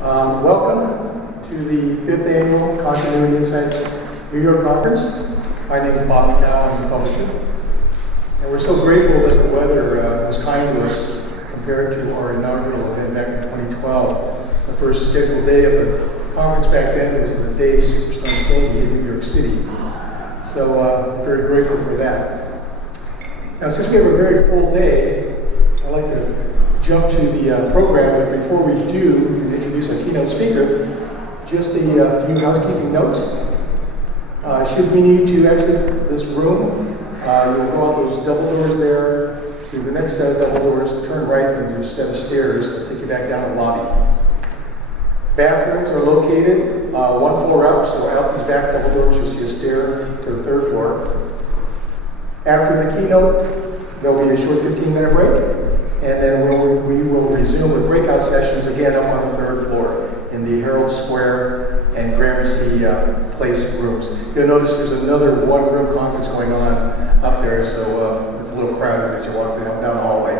Welcome to the 5th Annual Continuity Insights New York Conference. My name is Bob McCow, I'm the publisher. And we're so grateful that the weather was kind to us compared to our inaugural event back in 2012. The first scheduled day of the conference back then was the day Superstorm Sandy hit New York City. So very grateful for that. Now, since we have a very full day, I'd like to jump to the program, but before we do, and introduce our keynote speaker, just a few housekeeping notes. Should we need to exit this room, you'll go out those double doors there, through the next set of double doors, turn right, and there's a set of stairs that take you back down the lobby. Bathrooms are located one floor up, so out these back double doors, you'll see a stair to the 3rd floor. After the keynote, there'll be a short 15-minute break. And then we will resume with breakout sessions again up on the 3rd floor in the Herald Square and Gramercy Place rooms. You'll notice there's another one-room conference going on up there, so it's a little crowded as you walk down the hallway.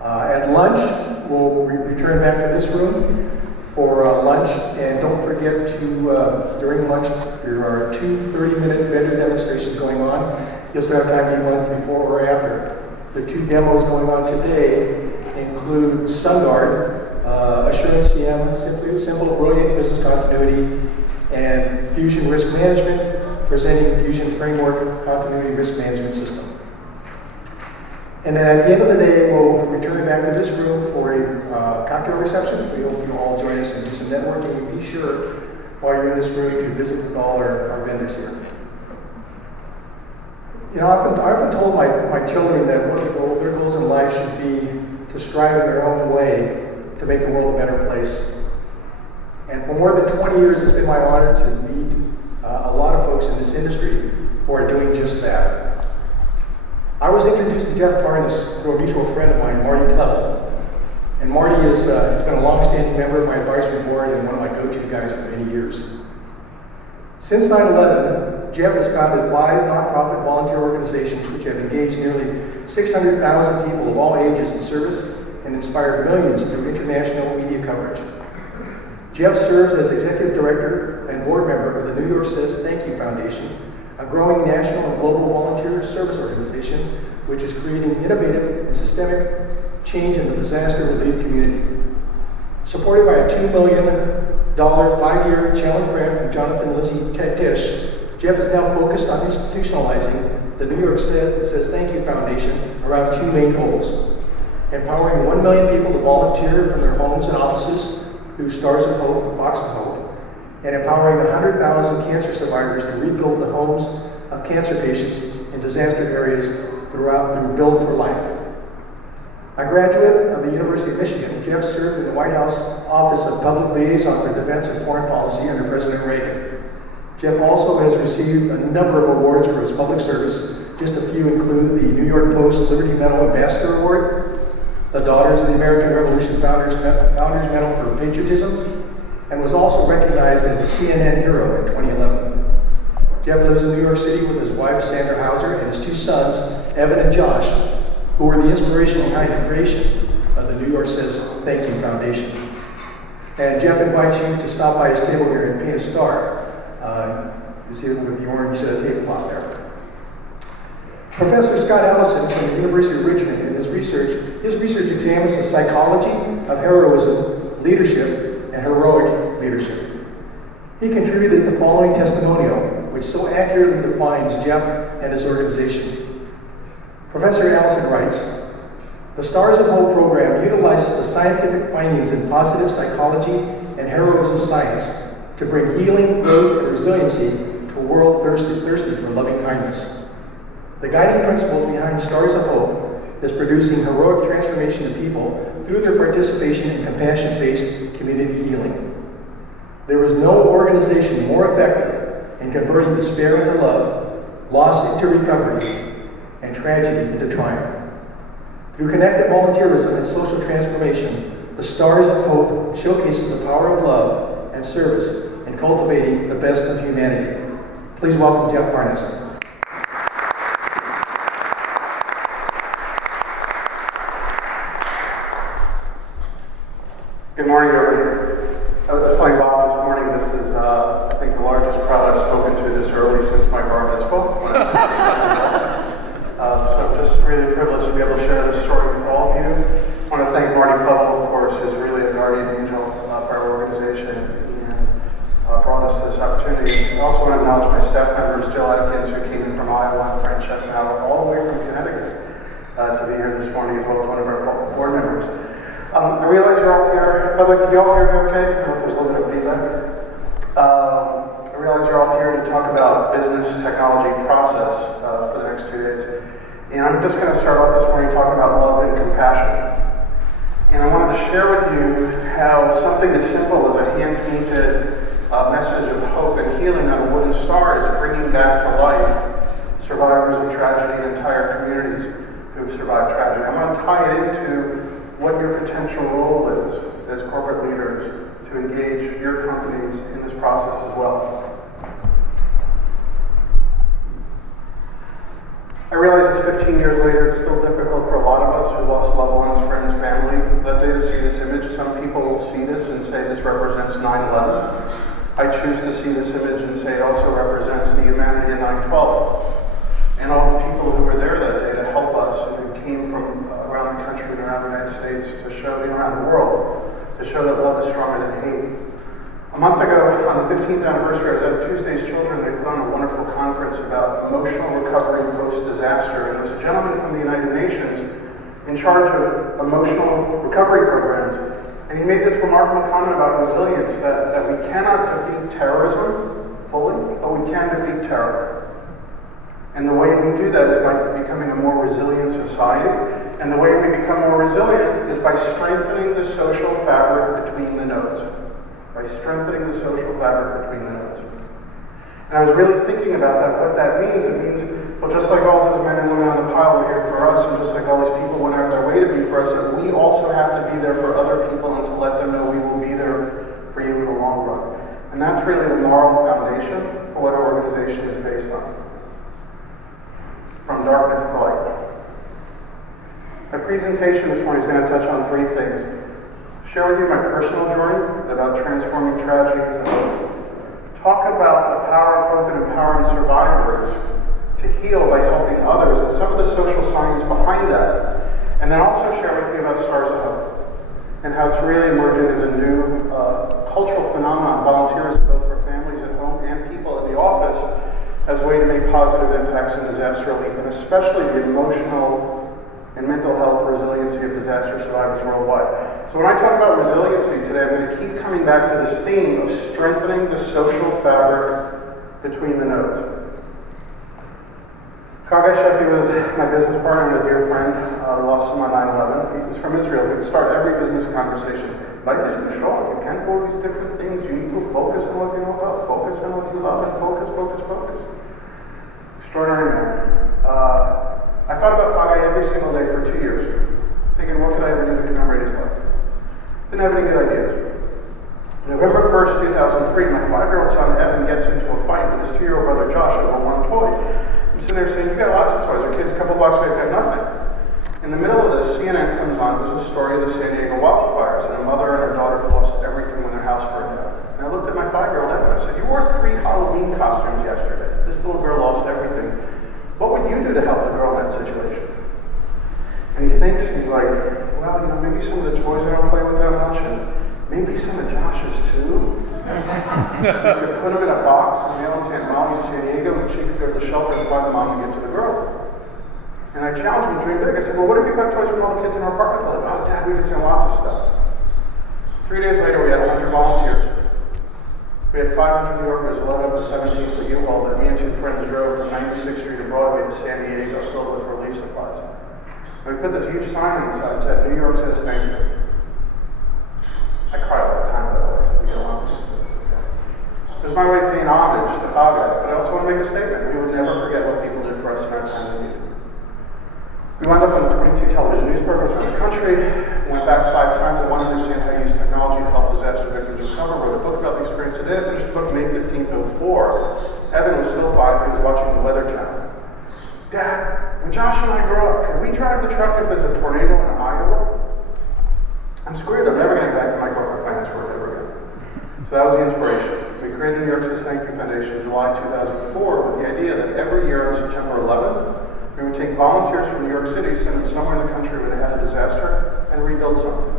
At lunch, we'll return back to this room for lunch, and don't forget to, during lunch, there are 2 30-minute vendor demonstrations going on. You'll still have time to eat lunch before or after. The 2 demos going on today include SunGuard, Assurance CM, Simple Brilliant Business Continuity, and Fusion Risk Management, presenting Fusion Framework Continuity Risk Management System. And then at the end of the day, we'll return back to this room for a cocktail reception. We hope you'll all join us and do some networking. And be sure, while you're in this room, to visit with all our vendors here. You know, I often told my children that one of their goals in life should be to strive in their own way to make the world a better place. And for more than 20 years, it's been my honor to meet a lot of folks in this industry who are doing just that. I was introduced to Jeff Parness through a mutual friend of mine, Marty Clevel. And Marty has been a long-standing member of my advisory board and one of my go-to guys for many years. Since 9/11, Jeff has founded 5 nonprofit volunteer organizations which have engaged nearly 600,000 people of all ages in service and inspired millions through international media coverage. Jeff serves as executive director and board member of the New York Says Thank You Foundation, a growing national and global volunteer service organization which is creating innovative and systemic change in the disaster relief community. Supported by a $2 million 5-year challenge grant from Jonathan Lindsay Tisch, Jeff is now focused on institutionalizing the New York Says Thank You Foundation around 2 main goals: empowering 1 million people to volunteer from their homes and offices through Stars of Hope, Box of Hope, and empowering the 100,000 cancer survivors to rebuild the homes of cancer patients in disaster areas through Build for Life. A graduate of the University of Michigan, Jeff served in the White House Office of Public Liaison for Defense and Foreign Policy under President Reagan. Jeff also has received a number of awards for his public service. Just a few include the New York Post Liberty Medal Ambassador Award, the Daughters of the American Revolution Founders Medal for Patriotism, and was also recognized as a CNN hero in 2011. Jeff lives in New York City with his wife, Sandra Hauser, and his 2 sons, Evan and Josh, who were the inspiration behind the creation of the New York Says Thank You Foundation. And Jeff invites you to stop by his table here and paint a star. You see it with the orange tablecloth there. Professor Scott Allison from the University of Richmond, in his research examines the psychology of heroism, leadership, and heroic leadership. He contributed the following testimonial, which so accurately defines Jeff and his organization. Professor Allison writes, "The Stars of Hope program utilizes the scientific findings in positive psychology and heroism science to bring healing, growth, and resiliency to a world thirsty for loving kindness. The guiding principle behind Stars of Hope is producing heroic transformation of people through their participation in compassion-based community healing. There is no organization more effective in converting despair into love, loss into recovery, and tragedy into triumph. Through connected volunteerism and social transformation, the Stars of Hope showcases the power of love and service in cultivating the best of humanity." Please welcome Jeff Parness. Good morning to everyone. story. I was just telling Bob this morning, this is, I think, the largest crowd I've spoken to this early since my bar mitzvah. So I'm just really privileged to be able to share this story with all of you. I want to thank Marty Pubble, of course, who's really a guardian angel for our organization and brought us this opportunity. I also want to acknowledge my staff members, Jill Atkins, who came in from Iowa, and Fran Chefnauer, all the way from Connecticut to be here this morning, as well as one of our board members. I realize you're all here. By the way, can you all hear me okay? I don't know if there's a little bit of feedback. I realize you're all here to talk about business technology process for the next 2 days. And I'm just going to start off this morning talking about love and compassion. And I wanted to share with you how something as simple as a hand-painted message of hope and healing on a wooden star is bringing back to life survivors of tragedy and entire communities who've survived tragedy. I'm going to tie it into what your potential role is as corporate leaders to engage your companies in this process as well. I realize it's 15 years later, it's still difficult for a lot of us who lost loved ones, friends, family, that day to see this image. Some people will see this and say this represents 9/11. I choose to see this image and say it also represents the humanity of 9/12. And all the people who were there that day to help us and who came from around the country and around the United States to show, around the world, to show that love is stronger than hate. A month ago, on the 15th anniversary, I was at Tuesday's Children. They put on a wonderful conference about emotional recovery post-disaster. And there was a gentleman from the United Nations in charge of emotional recovery programs. And he made this remarkable comment about resilience, that we cannot defeat terrorism fully, but we can defeat terror. And the way we do that is by becoming a more resilient society. And the way we become more resilient is by strengthening the social fabric between the nodes. By strengthening the social fabric between the nodes. And I was really thinking about that, what that means. It means, well, just like all those men and women on the pile were here for us, and just like all these people went out of their way to be for us, that we also have to be there for other people and to let them know we will be there for you in the long run. And that's really the moral foundation for what our organization is based on. From darkness to light. My presentation this morning is going to touch on 3 things. Share with you my personal journey about transforming tragedy into hope. Talk about the power of hope and empowering survivors to heal by helping others and some of the social science behind that. And then also share with you about Stars of Hope and how it's really emerging as a new cultural phenomenon. Volunteers both for families at home and people in the office as a way to make positive impacts in disaster relief, and especially the emotional and mental health resiliency of disaster survivors worldwide. So when I talk about resiliency today, I'm going to keep coming back to this theme of strengthening the social fabric between the nodes. Chagai Shefi was my business partner and a dear friend. We lost him on 9/11. He was from Israel. He would start every business conversation. Life is too short. You can't do all these different things. You need to focus on what you know about. Focus on what you love, and focus. Extraordinary man. I thought about Chagai every single day for 2 years, thinking, what could I ever do to commemorate his life? Didn't have any good ideas. November 1st, 2003, my 5-year-old son Evan gets into a fight with his 2-year-old brother Josh over one toy. I'm sitting there saying, you got lots of toys. Your kids a couple blocks away got nothing. In the middle of this, CNN comes on. It was a story of the San Diego wildfires, and a mother and her daughter lost everything when their house burned down. And I looked at my 5-year-old Evan and I said, you wore 3 Halloween costumes yesterday. This little girl lost everything. What would you do to help the girl in that situation? And he thinks, he's like, well, maybe some of the toys I don't play with that much, and maybe some of Josh's too. You could put them in a box and mail them to Aunt Molly in San Diego, and she could go to the shelter and find the mom and get to the girl. And I challenged him to dream big. I said, well, what if you got toys from all the kids in our apartment building? Oh, Dad, we could send lots of stuff. 3 days later, we had 100 volunteers. We had 500 New Yorkers loaded up a 17-foot U-Haul that me and 2 friends drove from 96th Street to Broadway to San Diego filled with relief supplies. And we put this huge sign on the side that said, New York says thank you. I cry all the time, by the way, so we get along with it. It was my way of paying homage to Chagai, but I also want to make a statement. We would never forget what people did for us in our time of need. We wound up on 22 television news programs around the country. Went back 5 times. I wanted to understand how to use technology to help disaster victims recover. Wrote a book about the experience today. I finished the book May 15th, 2004. Evan was still 5. He was watching the Weather Channel. Dad, when Josh and I grow up, can we drive the truck if there's a tornado in Iowa? I'm screwed. I'm never going to get back to my corporate finance work. that was the inspiration. We created New York City Thank You Foundation in July 2004 with the idea that every year on September 11th, we would take volunteers from New York City, send them somewhere in the country where they had a disaster, and rebuild something.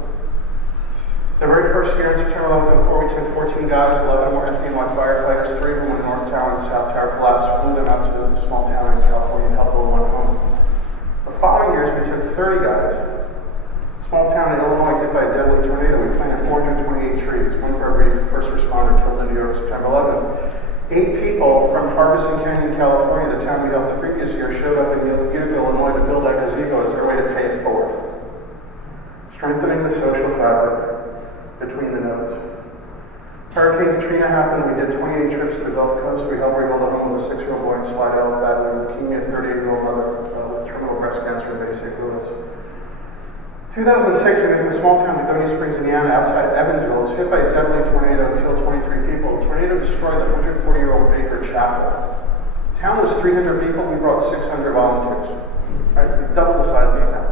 The very first year on September 11th, we took 14 guys, 11 were FDNY firefighters, 3 of them when the North Tower and the South Tower collapsed, flew them out to a small town in California and helped build one home. The following years, we took 30 guys. Small town in Illinois hit by a deadly tornado. We planted 428 trees, one for every first responder killed in New York September 11th. 8 people from Harbison Canyon, California, the town we helped the previous year, showed up in Utica, Illinois to build that gazebo as their way to pay it forward. Strengthening the social fabric between the nodes. Hurricane Katrina happened. We did 28 trips to the Gulf Coast. We helped rebuild a home with a 6-year-old boy in Slidell, battling leukemia, 38-year-old mother with terminal breast cancer in Bay St. Louis. 2006, we went to the small town of Begonia Springs, Indiana, outside Evansville. It was hit by a deadly tornado, killed 23 people. The tornado destroyed the 140-year-old Baker Chapel. The town was 300 people. We brought 600 volunteers. Right? We doubled the size of the town.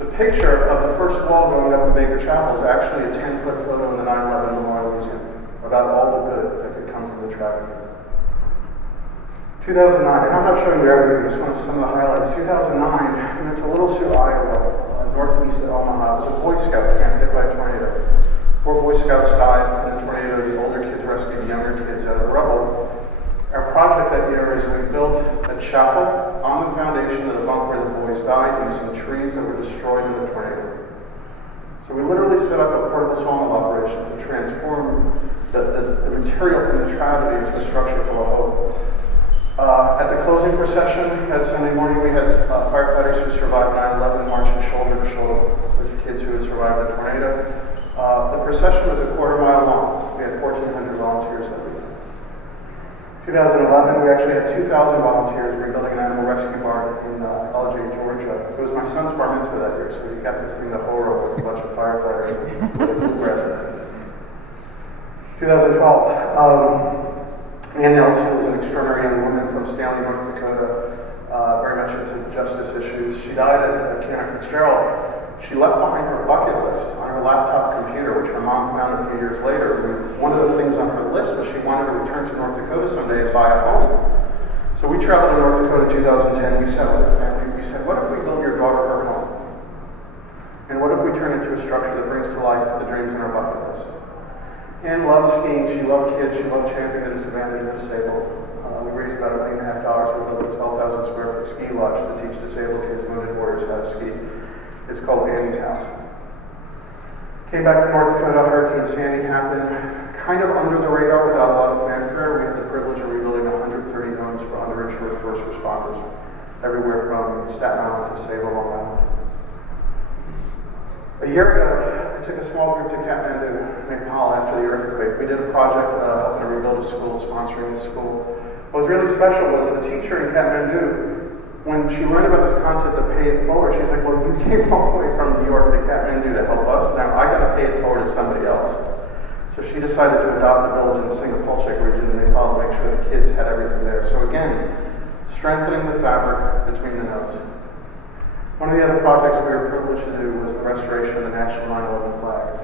The picture of the first wall going up in Baker Chapel is actually a 10-foot photo in the 9/11 Memorial Museum about all the good that could come from the tragedy. 2009, and I'm not showing you everything, just want some of the highlights. 2009, we went to Little Sioux, Iowa, northeast of Omaha. It was a Boy Scout camp hit by a tornado. 4 Boy Scouts died in the tornado. The older kids rescued the younger kids out of the rubble. Our project that year is we built a chapel on the foundation of the bunk where the boys died using trees that were destroyed in the tornado. So we literally set up a portable sawmill operation to transform the material from the tragedy into a structure full of hope. At the closing procession that Sunday morning, we had firefighters who survived 9/11 marching shoulder to shoulder with kids who had survived the tornado. The procession was a quarter-mile long. We had 1,400 volunteers that week. 2011, we actually had 2,000 volunteers rebuilding an animal rescue barn in LJ, Georgia. It was my son's bar mitzvah that year, so he got to sing the horror with a bunch of firefighters with a bluegrass band. 2012, Ann Nelson was an extraordinary young woman from Stanley, North Dakota, very much into justice issues. She died at Cantor Fitzgerald. She left behind her bucket list on her laptop computer, which her mom found a few years later. One of the things on her list was she wanted to return to North Dakota someday and buy a home. So we traveled to North Dakota in 2010. We sat with the family. We said, what if we build your daughter her home? And what if we turn it into a structure that brings to life the dreams on our bucket list? Ann loved skiing. She loved kids. She loved championing the disadvantaged and disabled. We raised about $1.5 million. We built a 12,000 square foot ski lodge to teach disabled kids, wounded warriors how to ski. It's called Annie's House. Came back from North Dakota, Hurricane Sandy happened, kind of under the radar without a lot of fanfare. We had the privilege of rebuilding 130 homes for underinsured first responders, everywhere from Staten Island to Sable, Long Island. A year ago, I took a small group to Kathmandu, Nepal, after the earthquake. We did a project helping to rebuild a school, sponsoring a school. What was really special was the teacher in Kathmandu, when she learned about this concept of pay it forward, she's like, well, you came all the way from New York to Kathmandu to help us. Now I got to pay it forward to somebody else. So she decided to adopt a village in the Singapolchek region in Nepal to make sure the kids had everything there. So again, strengthening the fabric between the nodes. One of the other projects we were privileged to do was the restoration of the National 9/11 flag.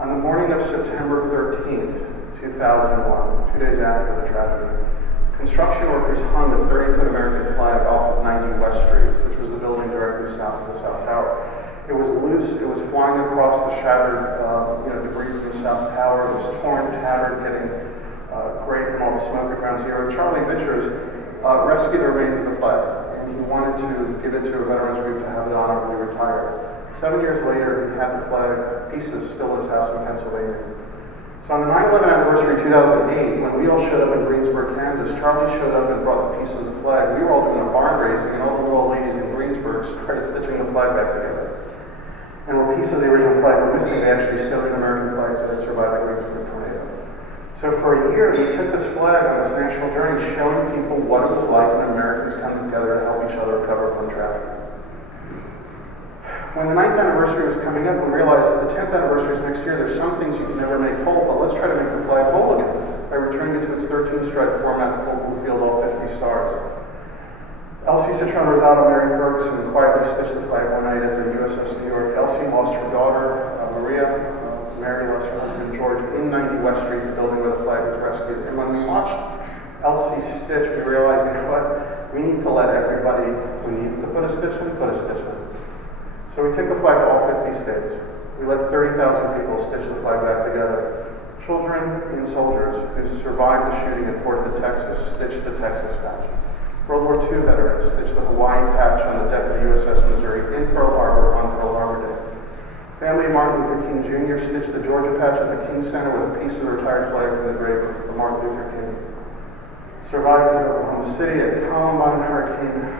On the morning of September 13th, 2001, 2 days after the tragedy, construction workers hung the 30-foot American flag off of 90 West Street, which was the building directly south of the South Tower. It was loose. It was flying across the shattered debris from the South Tower. It was torn, tattered, getting gray from all the smoke at Ground Zero. Charlie Vichers rescued the remains of the flag, and he wanted to give it to a veterans group to have it honorably retired. 7 years later, he had the flag pieces still in his house in Pennsylvania. So on the 9/11 anniversary in 2008, when we all showed up in Greensburg, Kansas, Charlie showed up and brought the pieces of the flag. We were all doing a barn raising, and all the little ladies in Greensburg started stitching the flag back together. And where pieces of the original flag were missing, they actually sewed in American flags that had survived the Greensburg tornado. So for a year, we took this flag on this national journey, showing people what it was like when Americans come together to help each other recover from tragedy. When the 9th anniversary was coming up, we realized that the 10th anniversary is next year. There's some things you can never make whole, but let's try to make the flag whole again by returning it to its 13-stripe format, full blue field, all 50 stars. Elsie Citron Rosado, Mary Ferguson, quietly stitched the flag one night at the USS New York. Elsie lost her daughter, Maria. Mary lost her husband George in 90 West Street, the building where the flag was rescued. And when we watched Elsie stitch, we realized, you know what? We need to let everybody who needs to put a stitch in, put a stitch in. So we took the flag to all 50 states. We let 30,000 people stitch the flag back together. Children and soldiers who survived the shooting in Fort Hood, Texas, stitched the Texas patch. World War II veterans stitched the Hawaii patch on the deck of the USS Missouri in Pearl Harbor on Pearl Harbor Day. Family of Martin Luther King Jr. stitched the Georgia patch at the King Center with a piece of the retired flag from the grave of Martin Luther King. Survivors of Oklahoma City at Columbine, Hurricane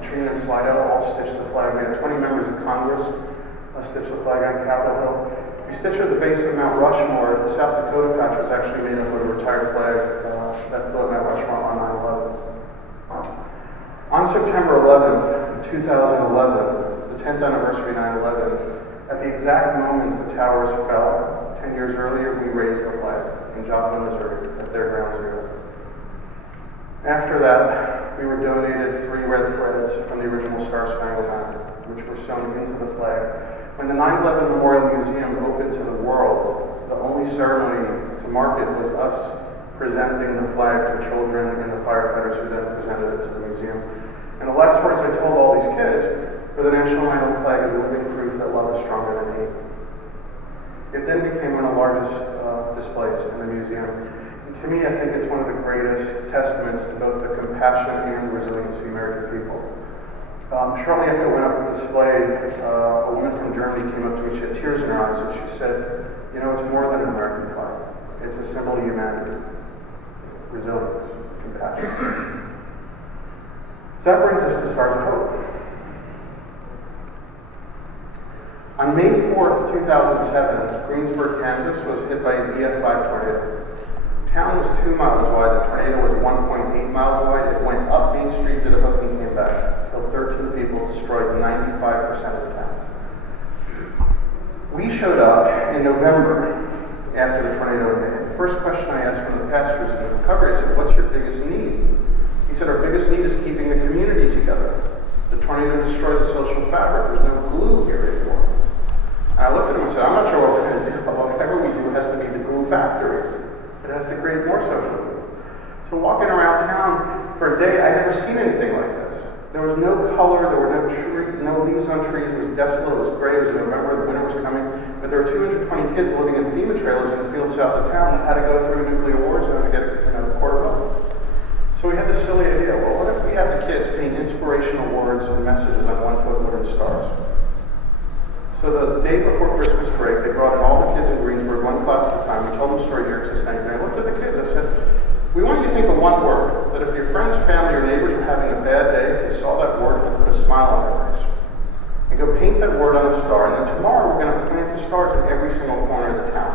Katrina, and Slidell all stitched the flag. We had 20 members of Congress stitch the flag on Capitol Hill. We stitched at the base of Mount Rushmore. The South Dakota patch was actually made up of a retired flag that flew at Mount Rushmore on 9/11. On September 11th, 2011, the 10th anniversary of 9/11, at the exact moments the towers fell, 10 years earlier, we raised the flag in Joplin, Missouri, at their ground zero. After that, we were donated 3 red threads from the original Star Spangled Banner, which were sewn into the flag. When the 9/11 Memorial Museum opened to the world, the only ceremony to mark it was us presenting the flag to children and the firefighters who then presented it to the museum. And the last words I told all these kids were the national anthem flag is living proof that love is stronger than hate. It then became one of the largest displays in the museum. And to me, I think it's one of the greatest testaments to both the compassion and the resilience of the American people. Shortly after it went up on display, a woman from Germany came up to me. She had tears in her eyes, and she said, "You know, it's more than an American flag. It's a symbol of humanity, resilience, compassion." So that brings us to Stars of Hope. On May 4th, 2007, Greensburg, Kansas was hit by an EF5 tornado. The town was 2 miles wide. The tornado was 1.8 miles wide. It went up Main Street, did a hook, and came back. Killed 13 people, destroyed 95% of the town. We showed up in November after the tornado hit. The first question I asked one of the pastors in the recovery, I said, "What's your biggest need?" He said, "Our biggest need is keeping the community together. The tornado destroyed the social fabric. There's no glue here anymore." And I looked at him and said, "I'm not sure what we're going to do, but whatever we do has to be the glue factory. It has to create more social glue." So walking around town for a day, I'd never seen anything like this. There was no color, there were no leaves on trees, it was desolate, it was gray, it was November, the winter was coming, but there were 220 kids living in FEMA trailers in the field south of town that had to go through a nuclear war zone to get a quarter mile. So we had this silly idea, well, what if we had the kids paint inspirational words and messages on 1-foot wooden stars? So the day before Christmas break, they brought in all the kids in Greensburg, one class at a time. We told them the story here at Stank, and I looked at the kids, I said, "We want you to think of one word, that if your friends, family, or neighbors were having a bad day, if they saw that word, they'd put a smile on their face. And go paint that word on a star, and then tomorrow we're going to plant the stars in every single corner of the town."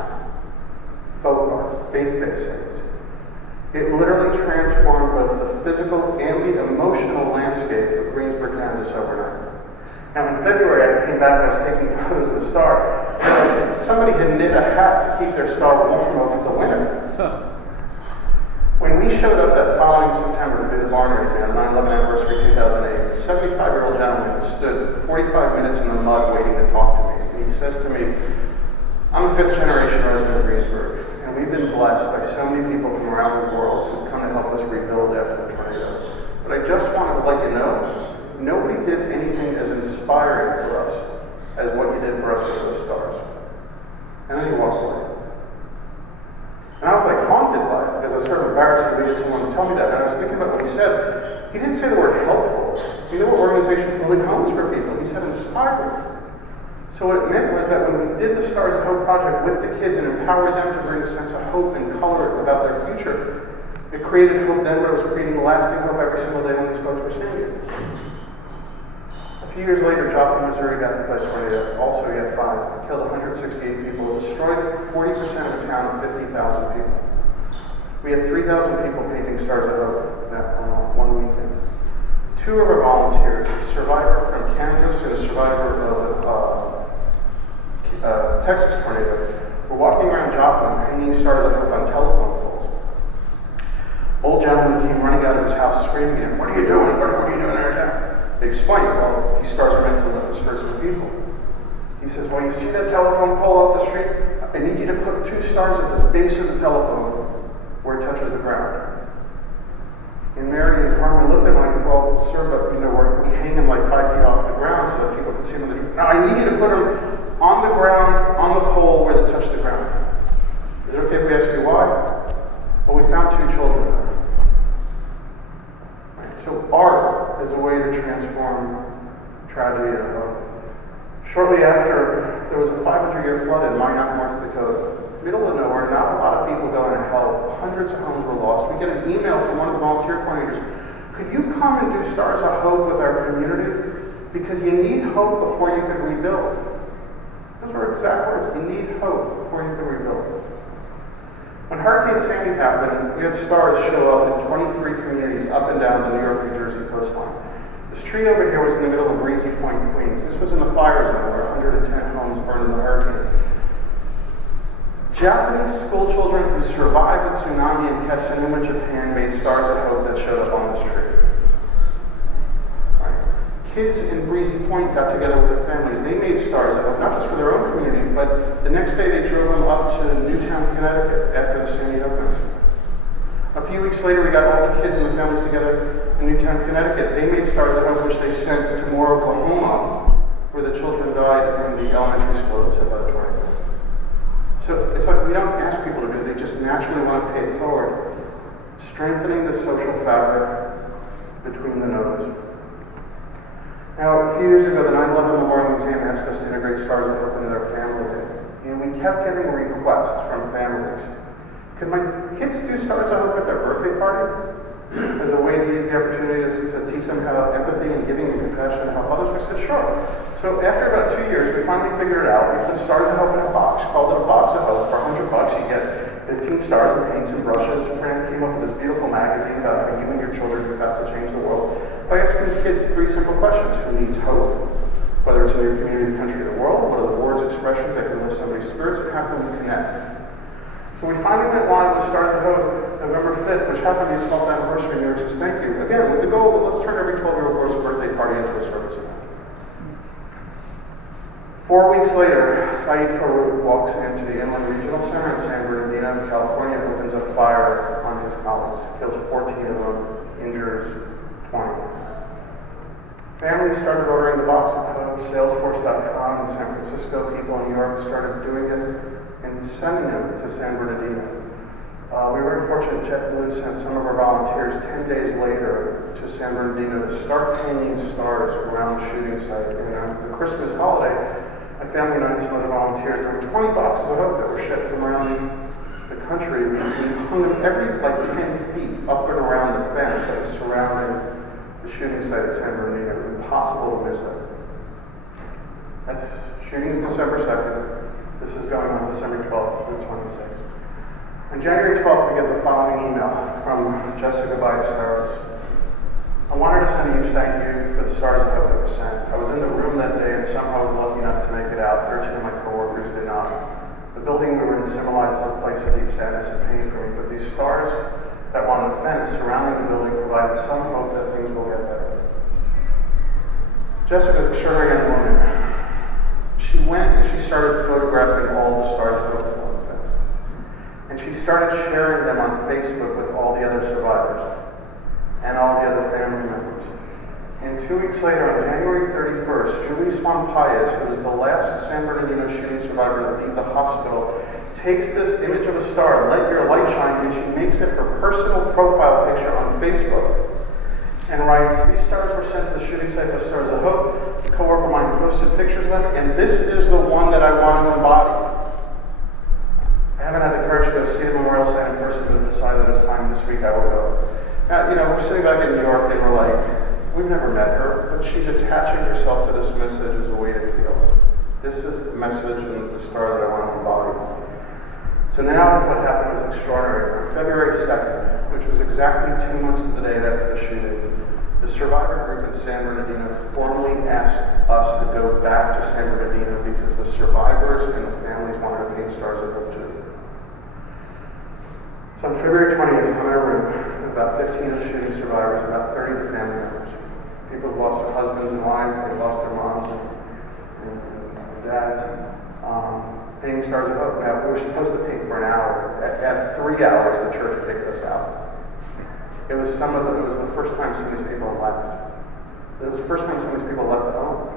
Folk art, faith-based things. It literally transformed both the physical and the emotional landscape of Greensburg, Kansas overnight. Now in February, I came back and I was taking photos of the star. And somebody had knit a hat to keep their star warm over the winter. When we showed up that following September to do the barn raising on the 9/11 anniversary 2008, a 75-year-old gentleman stood 45 minutes in the mud waiting to talk to me. And he says to me, "I'm a 5th-generation resident of Greensburg, and we've been blessed by so many people from around the world who've come to help us rebuild after the tornado. But I just wanted to let you know, nobody did anything as inspiring for us as what you did for us with those stars." And then he walked away. And I was like haunted by it, because I was sort of embarrassed to get someone to tell me that. And I was thinking about what he said. He didn't say the word helpful. You know what organizations building homes for people? He said inspiring. So what it meant was that when we did the Stars of Hope project with the kids and empowered them to bring a sense of hope and color about their future, it created hope then, but it was creating lasting hope every single day when these folks were seeing it. A few years later, Joplin, Missouri got hit by a tornado, also EF5. It killed 168 people. It destroyed 40% of a town of 50,000 people. We had 3,000 people painting Stars of Hope that one weekend. 2 of our volunteers, a survivor from Kansas and a survivor of a Texas tornado, were walking around Joplin hanging Stars of Hope on telephone poles. Old gentleman came running out of his house screaming at him, "What are you doing? What are you doing in our town?" They explained, well, these stars are meant to lift the spirits of the people. He says, "Well, you see that telephone pole up the street? I need you to put 2 stars at the base of the telephone where it touches the ground. And Mary and Carmen looked at me like, well, sir, but we hang them like 5 feet off the ground so that people can see them. No, I need you to put them on the ground, on the pole where they touch the ground. Is it okay if we ask you why? Well, we found 2 children. Right? So art is a way to transform tragedy into hope. Shortly after, there was a 500-year flood in Minot, North Dakota. Middle of nowhere, not a lot of people going to help. Hundreds of homes were lost. We get an email from one of the volunteer coordinators. Could you come and do Stars of Hope with our community? Because you need hope before you can rebuild. Those were exact words. You need hope before you can rebuild. When Hurricane Sandy happened, we had stars show up in 23 communities up and down the New York, New Jersey coastline. This tree over here was in the middle of Breezy Point, Queens. This was in the fire zone where 110 homes burned in the hurricane. Japanese school children who survived the tsunami in Kesennuma, Japan, made Stars of Hope that showed up on this tree. Right. Kids in Breezy Point got together with their families. They made Stars of Hope, not just for their own community, but the next day they drove them up to Newtown, Connecticut after the Sandy Hook incident. A few weeks later, we got all the kids and the families together in Newtown, Connecticut. They made Stars of Hope, which they sent to Moore, Oklahoma, where the children died in the elementary school that was hit by the tornado. So it's like we don't ask people to do it, they just naturally want to pay it forward. Strengthening the social fabric between the nodes. Now, a few years ago, the 9/11 Memorial Museum asked us to integrate Stars of Hope into their family day. And we kept getting requests from families. Could my kids do Stars of Hope at their birthday party? As a way to use the opportunity to teach them how empathy and giving and compassion and help others? We said, sure. So after about 2 years, we finally figured it out. We put Stars of Hope in a box, called it a box of hope. For $100, you get 15 stars and paints and brushes. A friend came up with this beautiful magazine about how you and your children have got to change the world by asking kids 3 simple questions. Who needs hope? Whether it's in your community, the country, or the world. What are the words, expressions that can lift somebody's spirits, and how can we connect? So we finally went live with Stars of Hope November 5th, which happened to be the 12th anniversary of New York says thank you. Again, with the goal of let's turn every 12-year-old girl's birthday party into a service event. 4 weeks later, Saeed Farouk walks into the Inland Regional Center in San Bernardino, California, and opens a fire on his colleagues. Kills 14 of them, injures 20. Families started ordering the box of hope. Salesforce.com in San Francisco, people in New York started doing it and sending them to San Bernardino. We were very fortunate. JetBlue sent some of our volunteers 10 days later to San Bernardino to start painting stars around the shooting site. And the Christmas holiday, my family and I and some other volunteers, there were 20 boxes of hope that were shipped from around the country. We hung them every 10 feet up and around the fence that was surrounding the shooting site at San Bernardino. It was impossible to miss it. That's shooting is December 2nd. This is going on December 12th through 26th. On January 12th, we get the following email from Jessica Ballesteros. I wanted to send a huge thank you for the Stars of Hope that were sent. I was in the room that day and somehow was lucky enough to make it out. 13 of my coworkers did not. The building we were in symbolizes a place of deep sadness and pain for me, but these stars that were on the fence surrounding the building provided some hope that things will get better. Jessica's an extraordinary young woman. She went and she started photographing all the stars of hope on the fence. And she started sharing them on Facebook with all the other survivors and all the other family members. And 2 weeks later, on January 31st, Julie Swan Paez, who was the last San Bernardino shooting survivor to leave the hospital, takes this image of a star, Let Your Light Shine, and she makes it her personal profile picture on Facebook. And writes, these stars were sent to the shooting site by Stars of Hope. A coworker of mine posted pictures of them, and this is the one that I want to embody. I haven't had the courage to go see the memorial site in person, but decided it's time this week I will go. Now, we're sitting back in New York and we're like, we've never met her, but she's attaching herself to this message as a way to heal. This is the message and the star that I want to embody. So now what happened was extraordinary. On February 2nd, which was exactly 2 months to the day after the shooting, the survivor group in San Bernardino formally asked us to go back to San Bernardino because the survivors and the families wanted to paint Stars of Hope too. So on February 20th, I'm in a room with about 15 of the shooting survivors, about 30 of the family members. People who lost their husbands and wives, they lost their moms and dads. painting Stars of Hope. Now, we were supposed to paint for an hour. At 3 hours, the church kicked us out. It was the first time some of these people left. So it was the first time some of these people left the home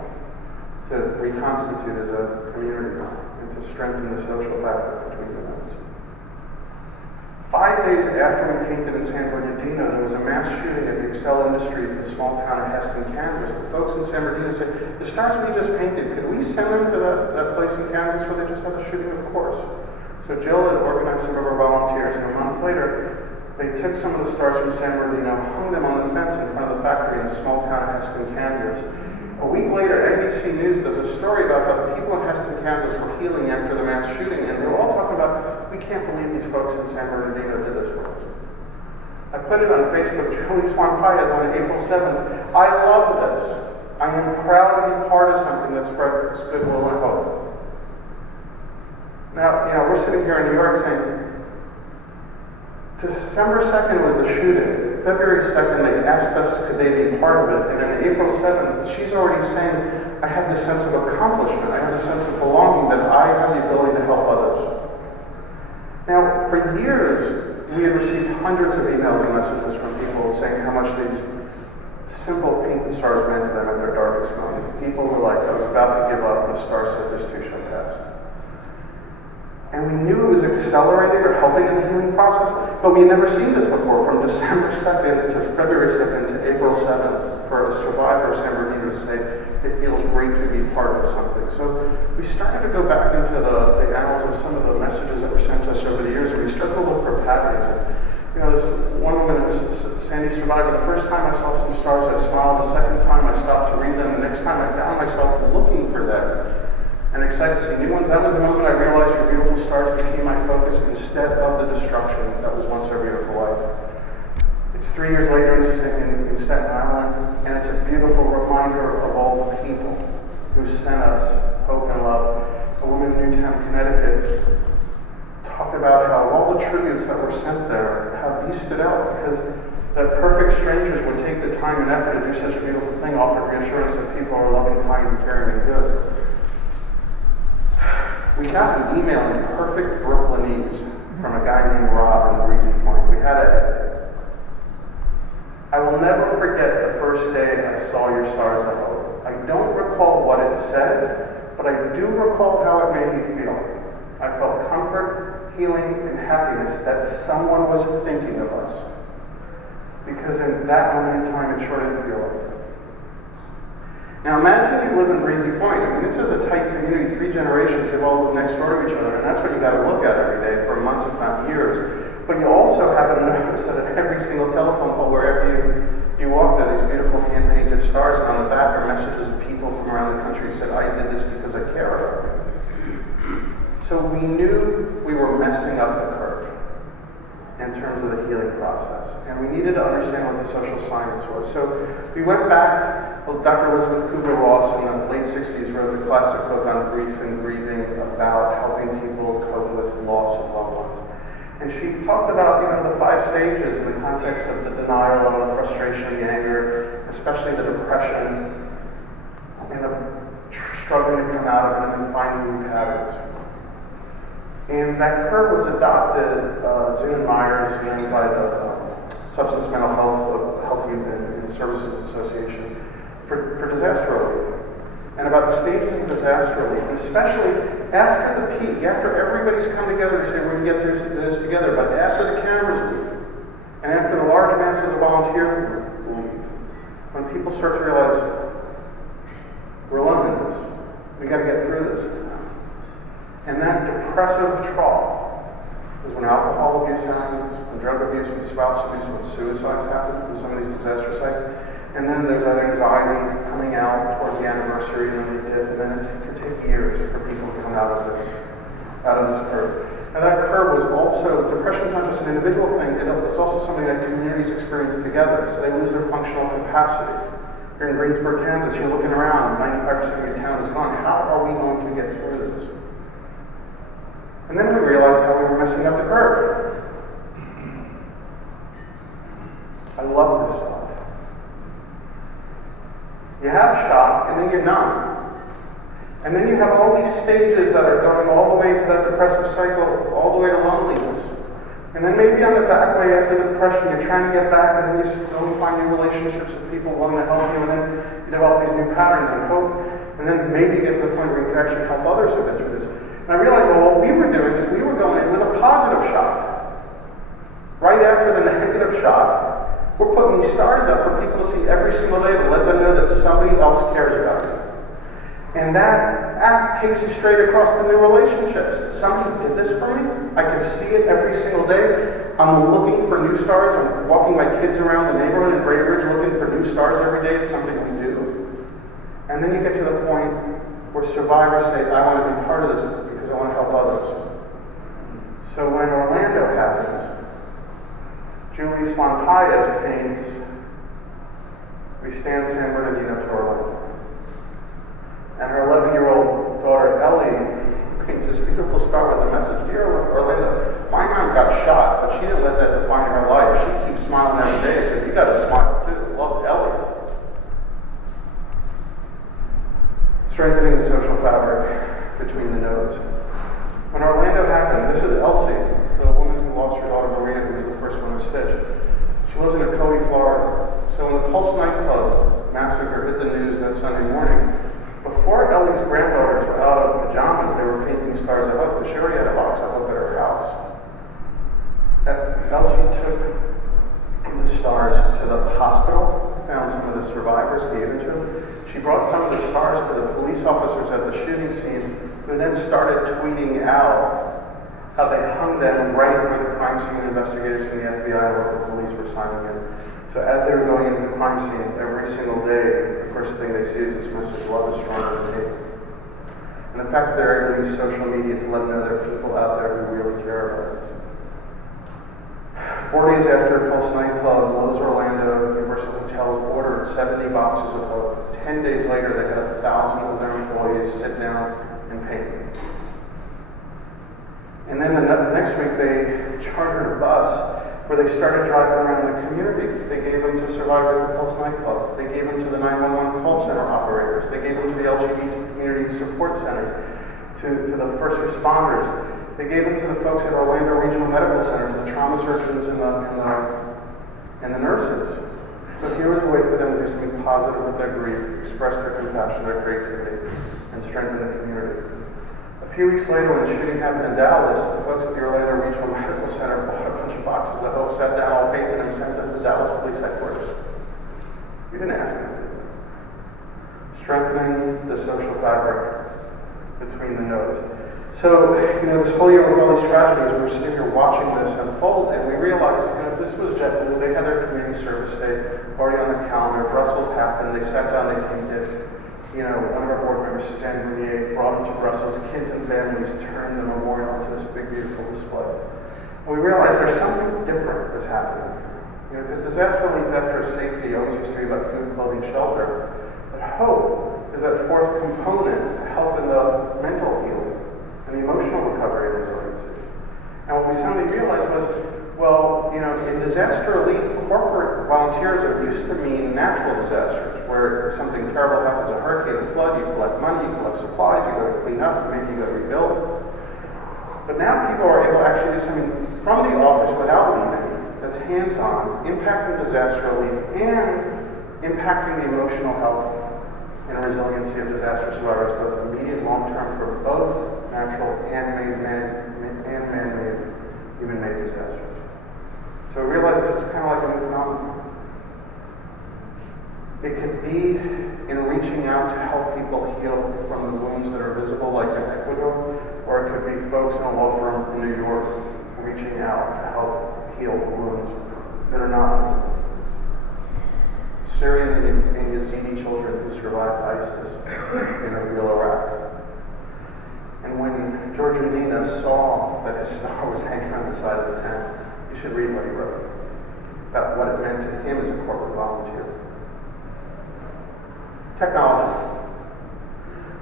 to reconstitute as a community and to strengthen the social fabric between the homes. 5 days after we painted in San Bernardino, there was a mass shooting at the Excel Industries in the small town of Heston, Kansas. The folks in San Bernardino said, the stars we just painted, could we send them to that place in Kansas where they just had the shooting? Of course. So Jill had organized some of our volunteers, and a month later, they took some of the stars from San Bernardino, hung them on the fence in front of the factory in the small town of Heston, Kansas. A week later, NBC News does a story about how the people in Heston, Kansas were healing after the mass shooting, and they were all talking about, we can't believe these folks in San Bernardino did this for us. I put it on Facebook, Julie Swan Paez on April 7th. I love this. I am proud to be part of something that spreads goodwill and hope. Now, we're sitting here in New York saying, December 2nd was the shooting. February 2nd, they asked us could they be part of it. And then April 7th, she's already saying, I have this sense of accomplishment. I have this sense of belonging that I have the ability to help others. Now, for years, we had received hundreds of emails and messages from people saying how much these simple painted stars meant to them at their darkest moment. People were like, I was about to give up, and the star said, this too shall pass. And we knew it was accelerating or helping in the healing process, but we had never seen this before, from December 2nd to February 2nd to April 7th, for a survivor of San Bernardino to say, it feels great to be part of something. So we started to go back into the annals of some of the messages that were sent to us over the years, and we started to look for patterns. And, this one woman, Sandy survivor, the first time I saw some stars, I smiled. The second time I stopped to read them. The next time I found myself looking for them and excited to see new ones. That was the moment I realized your beautiful stars became my focus instead of the destruction that was once our beautiful life. It's 3 years later in Staten Island, and it's a beautiful reminder of all the people who sent us hope and love. A woman in Newtown, Connecticut, talked about how all the tributes that were sent there, how these stood out because that perfect strangers would take the time and effort to do such a beautiful thing, offered reassurance that people are loving, kind, and caring, and good. We got an email in perfect Brooklynese from a guy named Rob in Breezy Point. We had it. I will never forget the first day I saw your stars of hope. I don't recall what it said, but I do recall how it made me feel. I felt comfort, healing, and happiness that someone was thinking of us. Because in that moment in time, it sure didn't feel like it. Now imagine you live in Breezy Point. I mean, this is a tight community, 3 generations have all lived next door to each other, and that's what you got to look at every day for months, if not years. But you also happen to notice that at every single telephone pole, wherever you walk, there are these beautiful hand-painted stars, and on the back are messages of people from around the country who said, I did this because I care about you. So we knew we were messing up the curve in terms of the healing process. And we needed to understand what the social science was. So we went back, Dr. Elizabeth Kubler-Ross in the late 60s wrote the classic book on grief and grieving about helping people cope with loss of loved ones. And she talked about, the 5 stages in the context of the denial and the frustration, the anger, especially the depression, and the struggling to come out of it and then finding new patterns. And that curve was adopted, Zune and Myers, and by the Substance Mental Health and Services Association for disaster relief. And about the stages of disaster relief, and especially after the peak, after everybody's come together to say we're going to get through this together, but after the cameras leave, and after the large masses of volunteers leave, when people start to realize we're alone in this, we got to get through this. And that depressive trough is when alcohol abuse happens, when drug abuse, when spouse abuse, when suicides happen in some of these disaster sites. And then there's that anxiety coming out towards the anniversary when they did, and then it could take years for people to come out of this curve. And that curve was also, depression is not just an individual thing, it's also something that communities experience together, so they lose their functional capacity. You're in Greensburg, Kansas, you're looking around, 95% of your town is gone. How are we going to get through this? And then we realized how we were messing up the curve. I love this stuff. You have shock, and then you're numb. And then you have all these stages that are going all the way to that depressive cycle, all the way to loneliness. And then maybe on the back way after the depression, you're trying to get back, and then you go and find new relationships with people willing to help you, and then you develop these new patterns and hope, and then maybe you get to the point where you can actually help others who've been through this. And I realized, well, what we were doing is we were going in with a positive shock. Right after the negative shock, we're putting these stars up for people to see every single day to let them know that somebody else cares about them. And that act takes you straight across the new relationships. Somebody did this for me. I can see it every single day. I'm looking for new stars. I'm walking my kids around the neighborhood in Great Ridge looking for new stars every day. It's something we do. And then you get to the point where survivors say, I want to be part of this because I want to help others. So when Orlando happens, Julie Swan-Paez paints, we stand San Bernardino to Orlando. And her 11-year-old daughter, Ellie, paints this beautiful star with a message. Dear Orlando, my mom got shot, but she didn't let that define her life. She keeps smiling every day, so you got to smile too. Love Ellie. Strengthening the social fabric between the nodes. When Orlando happened, this is Elsie, the woman who lost her daughter Maria, who was the first one to stitch. She lives in Ocoee, Florida. So when the Pulse nightclub massacre hit the news that Sunday morning, before Ellie's granddaughters were out of pajamas, they were painting stars of hope, but she already had a box of hope at her house. Elsie took the stars to the hospital, found some of the survivors, gave it to them. She brought some of the stars to the police officers at the shooting scene, who then started tweeting out how they hung them right where the crime scene investigators from the FBI and local police were signing in. So as they were going into the crime scene every single day, the first thing they see is this message, love is stronger than hate. And the fact that they're able to use social media to let them know there are people out there who really care about this. 4 days after Pulse nightclub, Lowe's Orlando Universal Hotels ordered 70 boxes of hope. 10 days later, they had 1,000 of their employees sit down and paint. And then the next week, they chartered a bus where they started driving around the community. They gave them to survivors of Pulse nightclub. They gave them to the 911 call center operators. They gave them to the LGBT community support center, to the first responders. They gave them to the folks at Orlando Regional Medical Center, to the trauma surgeons and the nurses. So here was a way for them to do something positive with their grief, express their compassion, their creativity, and strengthen the community. A few weeks later, when the shooting happened in Dallas, the folks at the Orlando Regional Medical Center bought a bunch of boxes of hope, sat down, all painted, and sent them to Dallas Police Headquarters. We didn't ask them to do that. Strengthening the social fabric between the nodes. So, this whole year with all these tragedies, we were sitting here watching this unfold, and we realized, this was JetBlue. They had their community service day already on the calendar. Brussels happened. They sat down, they painted. One of our board members, Suzanne Grenier, brought them to Brussels. Kids and families turned the memorial into this big, beautiful display. And we realized there's something different that's happening. Because disaster relief after safety always used to be about food, clothing, shelter. But hope is that fourth component to help in the mental healing and the emotional recovery and resiliency. And what we suddenly realized was, in disaster relief, corporate volunteerism used to mean natural disasters, where something terrible happens, a hurricane, a flood, you collect money, you collect supplies, you go to clean up, maybe you go to rebuild. But now people are able to actually do something from the office without leaving, that's hands-on, impacting disaster relief and impacting the emotional health and resiliency of disaster survivors, both immediate and long-term, for both natural and man-made, human-made disasters. So we realize this is kind of like a new phenomenon. It could be in reaching out to help people heal from the wounds that are visible, like in Ecuador, or it could be folks in a law firm in New York reaching out to help heal the wounds that are not visible. Syrian and Yazidi children who survived ISIS in real Iraq. And when George Medina saw that his star was hanging on the side of the tent, you should read what he wrote about what it meant to him as a corporate volunteer. Technology.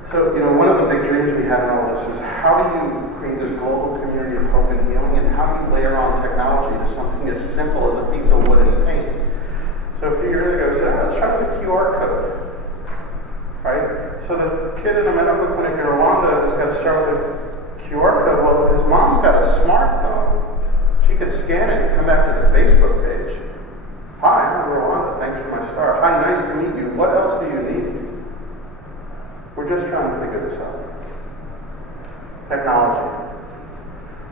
So, one of the big dreams we had in all this is how do you create this global community of hope and healing, and how do you layer on technology to something as simple as a piece of wood and paint? So a few years ago, we said, let's try with a QR code, right? So the kid in a medical clinic in Rwanda who's got to start with a QR code. Well, if his mom's got a smartphone, she could scan it and come back to the Facebook page. Hi, I'm in Rwanda. Thanks for my star. Hi, nice to meet you. What else do you need? We're just trying to figure this out. Technology.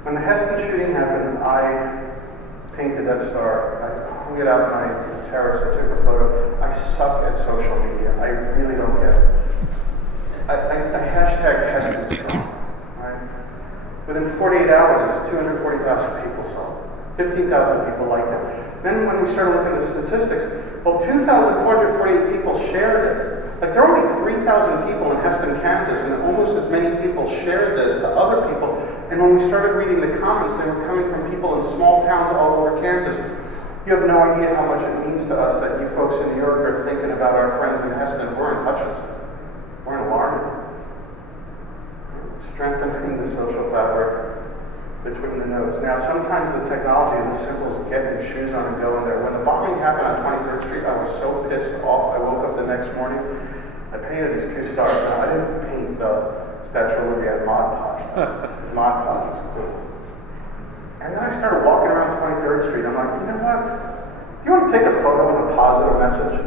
When the Heston shooting happened, I painted that star. I hung it out on my terrace. I took a photo. I suck at social media. I really don't get it. I hashtag Heston star. Right? Within 48 hours, 240,000 people saw it. 15,000 people liked it. Then when we started looking at the statistics, well, 2,448 people shared it. Like, there are only 3,000 people in Heston, Kansas, and almost as many people shared this to other people. And when we started reading the comments, they were coming from people in small towns all over Kansas. You have no idea how much it means to us that you folks in New York are thinking about our friends in Heston. We're in Hutchinson. We're in Larned. Strengthening the social fabric between the nodes. Now, sometimes the technology is as simple as getting your shoes on and going there. When the bombing happened on 23rd Street, I was so pissed off. I woke up the next morning, I painted these 2 stars. Now, I didn't paint the Statue of Liberty at Mod Podge. Mod Podge was cool. And then I started walking around 23rd Street. I'm like, you know what? You want to take a photo with a positive message?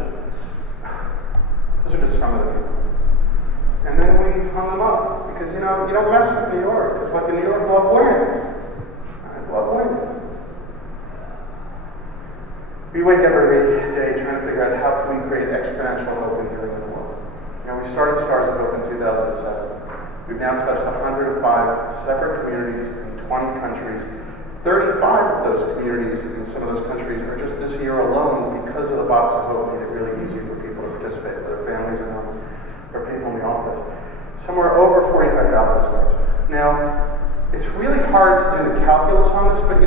Those are just some of the people. And then we hung them up because, you don't mess with New York. Because like in New York, love wins. I love wins. We wake up every day trying to figure out how can we create exponential hope and healing in the world. We started Stars of Hope in 2007. We've now touched 105 separate communities in 20 countries. 35 of those communities in some of those countries are just this year alone, because of the Box of Hope, made it really easy for people to participate, whether families or people in the office. Somewhere over 45,000 stars. Now, it's really hard to do the calculus on this, but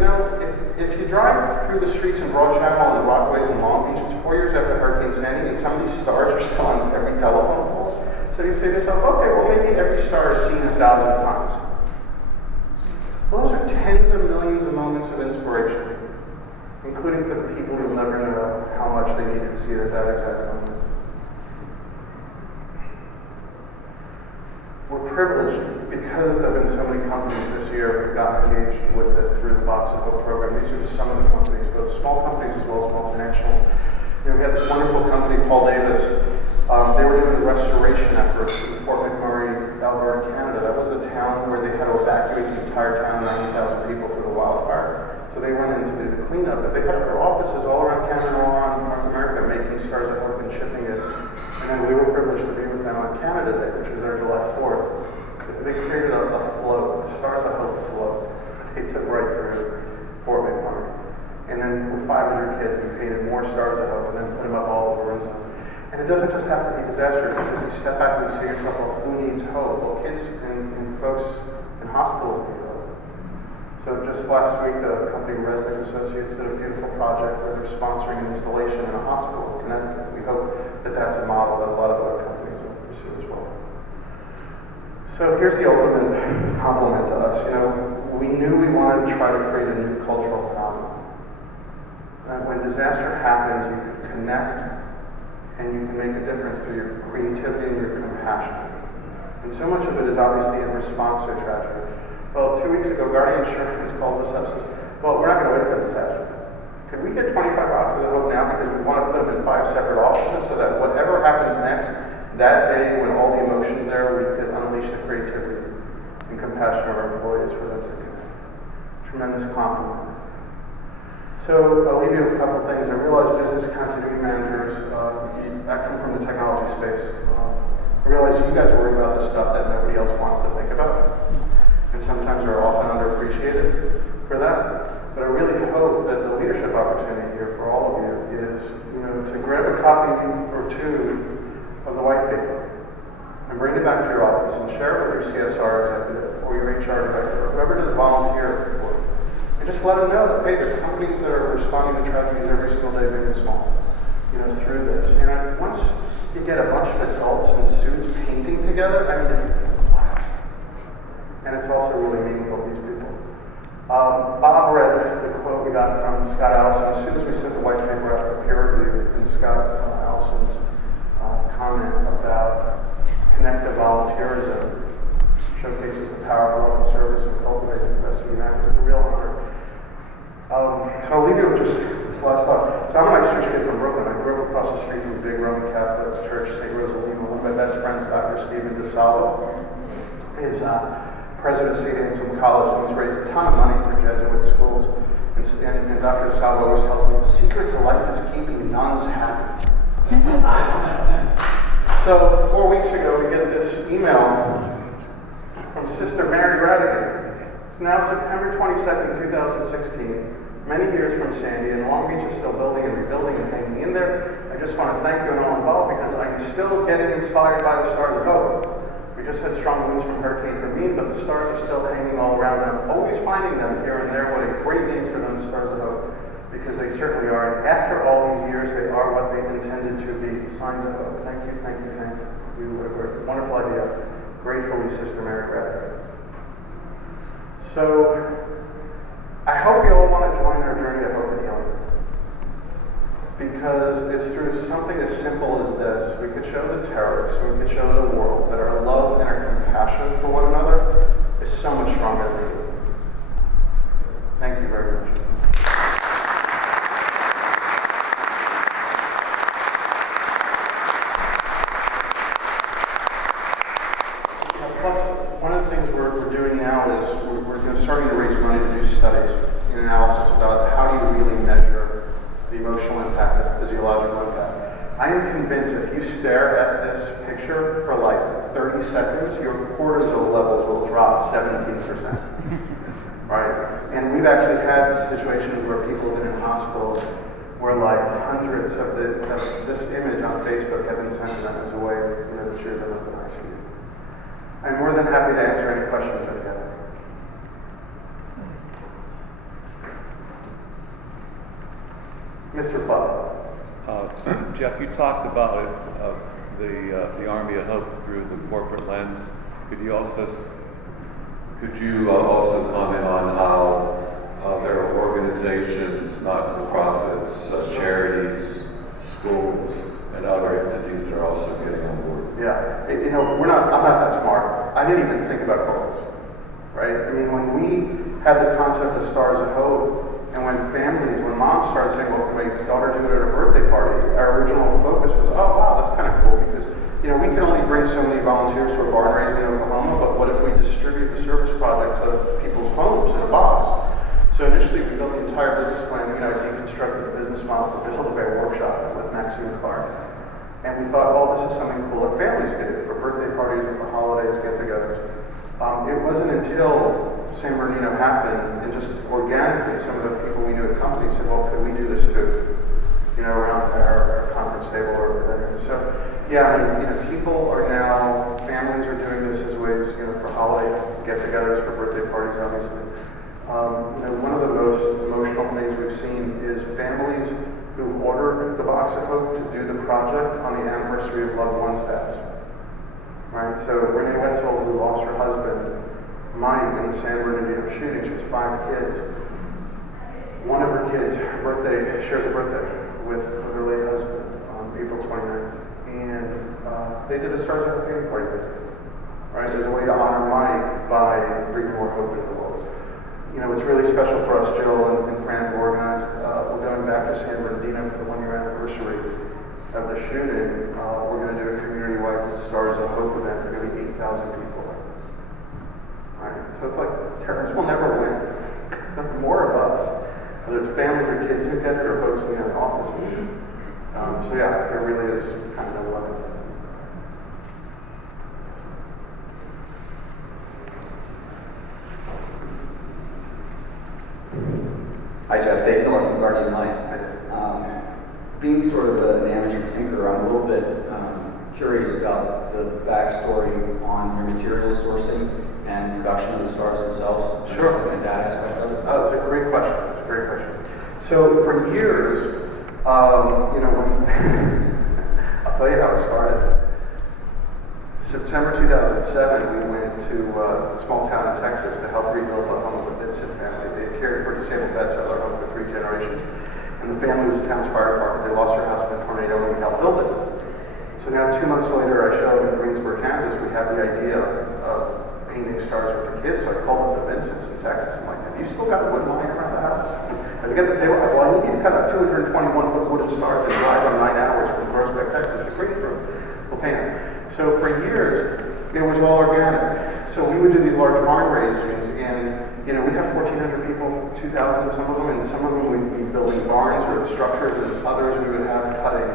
if you drive through the streets in Broadchapel and Rockaways and Long Beach, it's 4 years after Hurricane Sandy, and some of these stars are still on every telephone pole. So you say to yourself, okay, well, maybe every star is seen 1,000 times. Well, those are tens of millions of moments of inspiration, including for the people who never know how much they needed to see it at that exact moment. We're privileged because there have been so many companies this year who got engaged with it through the Box of Hope program. These are just some of the companies, both small companies as well as multinationals. We had this wonderful company, Paul Davis. They were doing restoration efforts in Fort McMurray, Alberta, Canada. That was a town where they had to evacuate the entire town, 90,000 people, for the wildfire. So they went in to do the cleanup, but they had their offices all around Canada, all around North America, making Stars of Hope and shipping it. And then we were privileged to be with them on Canada Day, which was their July 4th. They created a float, a Stars of Hope float. They took right through Fort McMurray. And then with 500 kids, we painted more Stars of Hope and then put them up all over Arizona. And it doesn't just have to be disaster, because if you step back and you say to yourself, well, who needs hope? Well, kids and folks in hospitals need hope. So just last week, the company Resnick Associates did a beautiful project where they're sponsoring an installation in a hospital in Connecticut. We hope that that's a model that a lot of other companies will pursue as well. So here's the ultimate compliment to us. We knew we wanted to try to create a new cultural phenomenon. When disaster happens, you can connect and you can make a difference through your creativity and your compassion. And so much of it is obviously in response to a tragedy. Well, 2 weeks ago, Guardian Insurance calls us up and says, well, we're not going to wait for the disaster. Could we get 25 boxes of hope now, because we want to put them in 5 separate offices so that whatever happens next, that day when all the emotions there, we could unleash the creativity and compassion of our employees for them to connect. Tremendous compliment. So I'll leave you with a couple things. I realize business continuity managers, I come from the technology space. I realize you guys worry about the stuff that nobody else wants to think about, and sometimes are often underappreciated for that. But I really hope that the leadership opportunity here for all of you is, to grab a copy or two of the white paper and bring it back to your office and share it with your CSR executive or your HR director or whoever does volunteer for. And just let them know that, hey, there are companies that are responding to tragedies every single day, big and small, through this. And once you get a bunch of adults in suits painting together, it's a blast. And it's also really meaningful to these people. Bob read the quote we got from Scott Allison as soon as we sent the white paper out for peer review, and Scott Allison's comment about connective volunteering. So I'll leave you with just this last thought. So I'm a nice church kid from Brooklyn. I grew up across the street from the big Roman Catholic Church, St. Rosalina. One of my best friends, Dr. Stephen DeSalvo, is president of St. Anselm College, and he's raised a ton of money for Jesuit schools. And Dr. DeSalvo always tells me the secret to life is keeping nuns happy. So 4 weeks ago, we get this email from Sister Mary Radigan. It's now September 22nd, 2016. Many years from Sandy, and Long Beach is still building and rebuilding and hanging in there. I just want to thank you and all involved because I am still getting inspired by the stars of hope. We just had strong winds from Hurricane Hermine, but the stars are still hanging all around them, always finding them here and there. What a great name for them, Stars of Hope, because they certainly are. And after all these years, they are what they intended to be, signs of hope. Thank you, thank you, thank you. What a wonderful idea. Gratefully, Sister Mary Radford. So, I hope you all want to join our journey of hope and healing. Because it's through something as simple as this, we could show the terrorists, we could show the world that our love and our compassion for one another is so much stronger than we do. Thank you very much. Plus, one of the things we're doing now is we're starting to raise money to do studies and analysis about how do you really measure the emotional impact, the physiological impact. I am convinced if you stare at this picture for like 30 seconds, your cortisol levels will drop 17%. Right? And we've actually had situations where people have been in hospitals where like hundreds of this image on Facebook have been sent to them as a way to cheer them up and ICU. I'm more than happy to answer any questions if you have any. Mr. Buck. Jeff, you talked about the Army of Hope through the corporate lens. Could you also comment on how there are organizations, not-for-profits, charities, schools, and other entities that are also getting on board? Yeah, I'm not that smart. I didn't even think about goals, right? I mean, when we had the concept of Stars of Hope, and when moms started saying, well, can my daughter do it at a birthday party? Our original focus was, oh, wow, that's kind of cool because, we can only bring so many volunteers to a barn raising in Oklahoma, but what if we distribute the service project to people's homes in a box? So initially, we built the entire business plan. Deconstructed the business model for Build a Bear Workshop with Maxine Clark. And we thought, well, this is something cool that families could do for birthday parties and for holidays, get-togethers. It wasn't until San Bernardino happened, and just organically, some of the people we knew at companies said, well, could we do this too? Around our conference table or whatever. So, people are now, families are doing this as ways, for holiday get-togethers, for birthday parties, obviously. One of the most emotional things we've seen is families who order the Box of Hope to do the project on the anniversary of loved ones' deaths. Right? So Renee Wetzel, who lost her husband, Mike, in the San Bernardino shooting, she was 5 kids. One of her kids, shares a birthday with her late husband on April 29th. And they did a Stars of Hope painting party. Right? There's a way to honor Mike by bringing more hope into the world. It's really special for us, Jill and Fran, who organized. We're going back to San Bernardino for the 1-year anniversary of the shooting. We're going to do a community-wide Stars of Hope event. There are going to be 8,000 people. Right? So it's like, terrorists will never win. More of us, whether it's families or kids who get it or folks in the offices. It really is kind of a weapon. Hi Jeff, Dave North from Guardian Life. Being sort of an amateur thinker, I'm a little bit curious about the backstory on your material sourcing and production of the stars themselves. Sure. And that aspect of it. Oh, it's a great question. So for years, I'll tell you how it started. September 2007, we went to a small town in Texas to help rebuild a home of the Vincent family. They had cared for disabled vets at their home for 3 generations. And the family was the town's fire department. They lost their house in a tornado and we helped build it. So now 2 months later, I show up in Greensboro, Kansas. We have the idea of painting stars with the kids. So I called up the Vincents in Texas. I'm like, have you still got wood lying around the house? Have we get to the table, well, you need to cut a 221-foot wooden star to drive on 9 hours from Groesbeck, Texas to Greensboro. We'll paint it. So for years, it was all organic. So we would do these large barn raisings, and we'd have 1,400 people, 2,000 some of them, and some of them we'd be building barns or structures, and others we would have cutting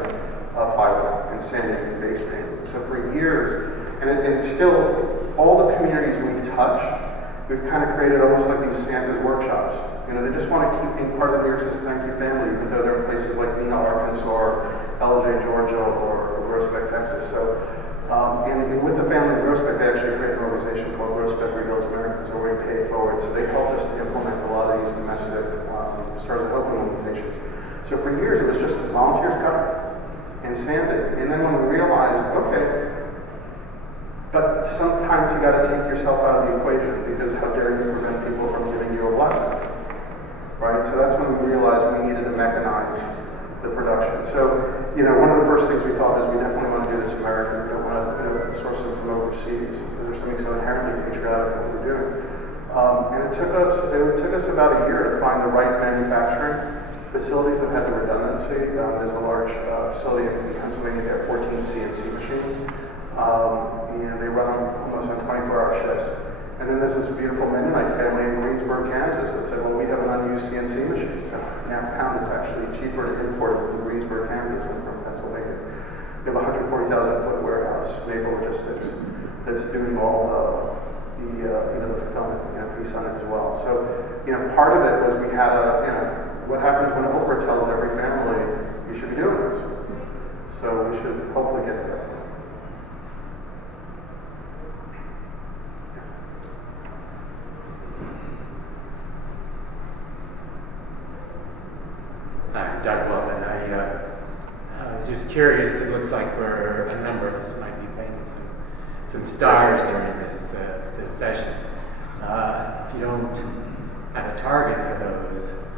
plywood and sanding and base painting. So for years, and it's still, all the communities we've touched, we've kind of created almost like these Santa's workshops. They just want to keep being part of the New York City Thank You family, even though they're in places like Neenah, Arkansas, or LJ, Georgia, or Groesbeck, Texas. So, and with the family in Groesbeck, they actually created an organization called Groesbeck Rebuilds Americans, where we pay it forward. So they helped us implement a lot of these domestic Stars of Hope implementations. So for years, it was just volunteers cut and sanded. And then when we realized, okay, but sometimes you got to take yourself out of the equation, because how dare you prevent people from giving you a blessing, right? So that's when we realized we needed to mechanize the production. So, one of the first things we thought is we definitely want to do this American. We don't want to source them from overseas, because there's something so inherently patriotic in what we're doing. And it took us about a year to find the right manufacturing facilities that had the redundancy. There's a large facility in Pennsylvania. They have 14 CNC machines. And they run almost on 24-hour shifts. And then there's this beautiful Mennonite family in Greensboro, Kansas that said, well, we have an unused CNC machine. So now found it's actually cheaper to import from Greensboro, Kansas than from Pennsylvania. They have a 140,000-foot warehouse, Naval Logistics, that's doing all the fulfillment piece on it as well. So, part of it was we had what happens when Oprah tells every family, you should be doing this. So we should hopefully get to that. Hi, Doug Wilson. I was just curious. It looks like a number of us might be painting some stars during this session. If you don't have a target for those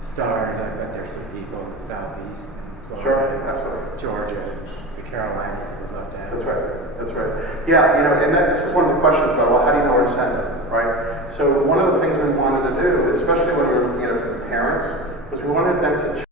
stars, I bet there's some people in the southeast, Florida, Sure, absolutely. Georgia, the Carolinas that would love to have. That's right. That's right. Yeah, and this is one of the questions about, well, how do you know where to send it, right? So one of the things we wanted to do, especially when we were looking at it from the parents, was we wanted them to